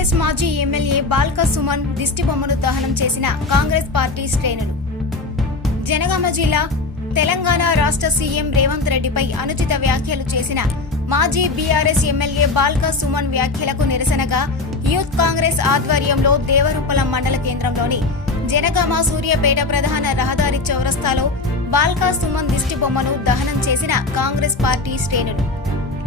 BRS మాజీ MLA Balka Suman దిష్టిబొమ్మను దహనం చేసిన కాంగ్రెస్ పార్టీ శ్రేణులు. జనగామ జిల్లా తెలంగాణ రాష్ట్ర సీఎం రేవంత్ రెడ్డిపై అనుచిత వ్యాఖ్యలు చేసిన మాజీ బీఆర్ఎస్ ఎమ్మెల్యే బాల్క సుమన్ వ్యాఖ్యలకు నిరసనగా యూత్ కాంగ్రెస్ ఆధ్వర్యంలో దేవరుప్పల మండల కేంద్రంలోని జనగామ సూర్యాపేట ప్రధాన రహదారి చౌరస్తాలో బాల్క సుమన్ దిష్టిబొమ్మను దహనం చేసిన కాంగ్రెస్ పార్టీ శ్రేణులు.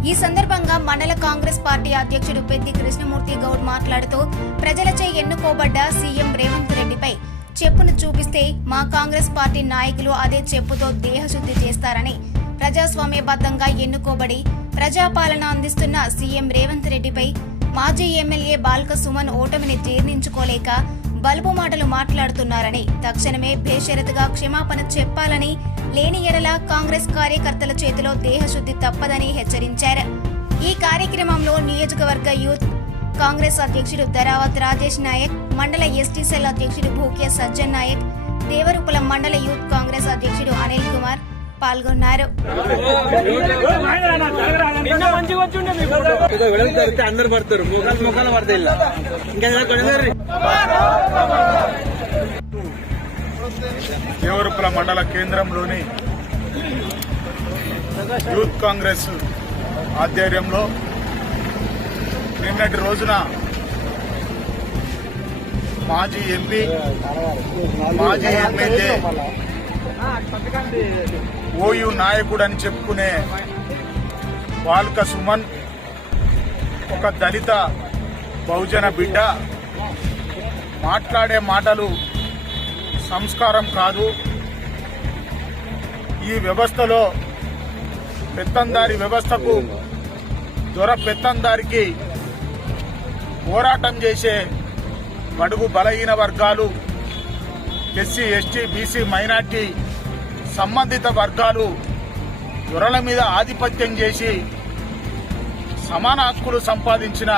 ఈ సందర్భంగా మండల కాంగ్రెస్ పార్టీ అధ్యక్షుడు పెద్ది కృష్ణమూర్తి గౌడ్ మాట్లాడుతూ ప్రజలచే ఎన్నుకోబడ్డ సీఎం రేవంత్ రెడ్డిపై చెప్పును చూపిస్తే మా కాంగ్రెస్ పార్టీ నాయకులు అదే చెప్పుతో దేహశుద్ధి చేస్తారని, ప్రజాస్వామ్యబద్ధంగా ఎన్నుకోబడి ప్రజాపాలన అందిస్తున్న సీఎం రేవంత్ రెడ్డిపై మాజీ ఎమ్మెల్యే బాల్క సుమన్ ఓటమిని జీర్ణించుకోలేక బలుపు మాటలు మాట్లాడుతున్నారని, తక్షణమే బేషరతుగా క్షమాపణ చెప్పాలని, లేని ఎడల కాంగ్రెస్ కార్యకర్తల చేతిలో దేహశుద్ధి తప్పదని హెచ్చరించారు. ఈ కార్యక్రమంలో నియోజకవర్గ యూత్ కాంగ్రెస్ అధ్యక్షుడు ధరావత్ రాజేష్ నాయక్, మండల ఎస్టీ సెల్ అధ్యక్షుడు భూకే సజ్జన్ నాయక్, దేవరుపుల మండల యూత్ కాంగ్రెస్ అధ్యక్షుడు అనిల్ కుమార్ పాల్గొన్నారు. దేవరుపుల మండల కేంద్రంలోని యూత్ కాంగ్రెస్ ఆధ్వర్యంలో నిన్నటి రోజున మాజీ ఎంపీ, మాజీ ఎమ్మెల్యే, ఓయూ నాయకుడు అని చెప్పుకునే బాల్క సుమన్ ఒక దళిత బహుజన బిడ్డ మాట్లాడే మాటలు సంస్కారం కాదు. ఈ వ్యవస్థలో పెత్తందారి వ్యవస్థకు, దొర పెత్తందారికి పోరాటం చేసే బడుగు బలహీన వర్గాలు, ఎస్సీ, ఎస్టీ, బీసీ, మైనార్టీ సంబంధిత వర్గాలు దొరల మీద ఆధిపత్యం చేసి సమాన హక్కులు సంపాదించిన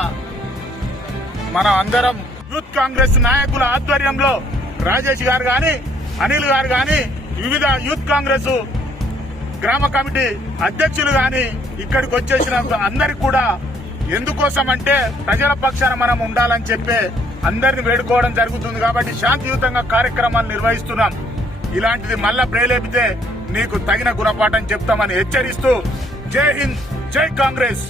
మన అందరం యూత్ కాంగ్రెస్ నాయకుల ఆధ్వర్యంలో రాజేష్ గారు గాని, అనిల్ గారు గాని, వివిధ యూత్ కాంగ్రెస్ గ్రామ కమిటీ అధ్యక్షులు గాని ఇక్కడికి వచ్చేసిన అందరికి కూడా ఎందుకోసం అంటే ప్రజల పక్షాన మనం ఉండాలని చెప్పి అందరిని వేడుకోవడం జరుగుతుంది. కాబట్టి శాంతియుతంగా కార్యక్రమాలు నిర్వహిస్తున్నాం. ఇలాంటిది మళ్ళా ప్రేరేపితే నీకు తగిన గుణపాఠం చెప్తామని హెచ్చరిస్తూ జై హింద్, జై కాంగ్రెస్.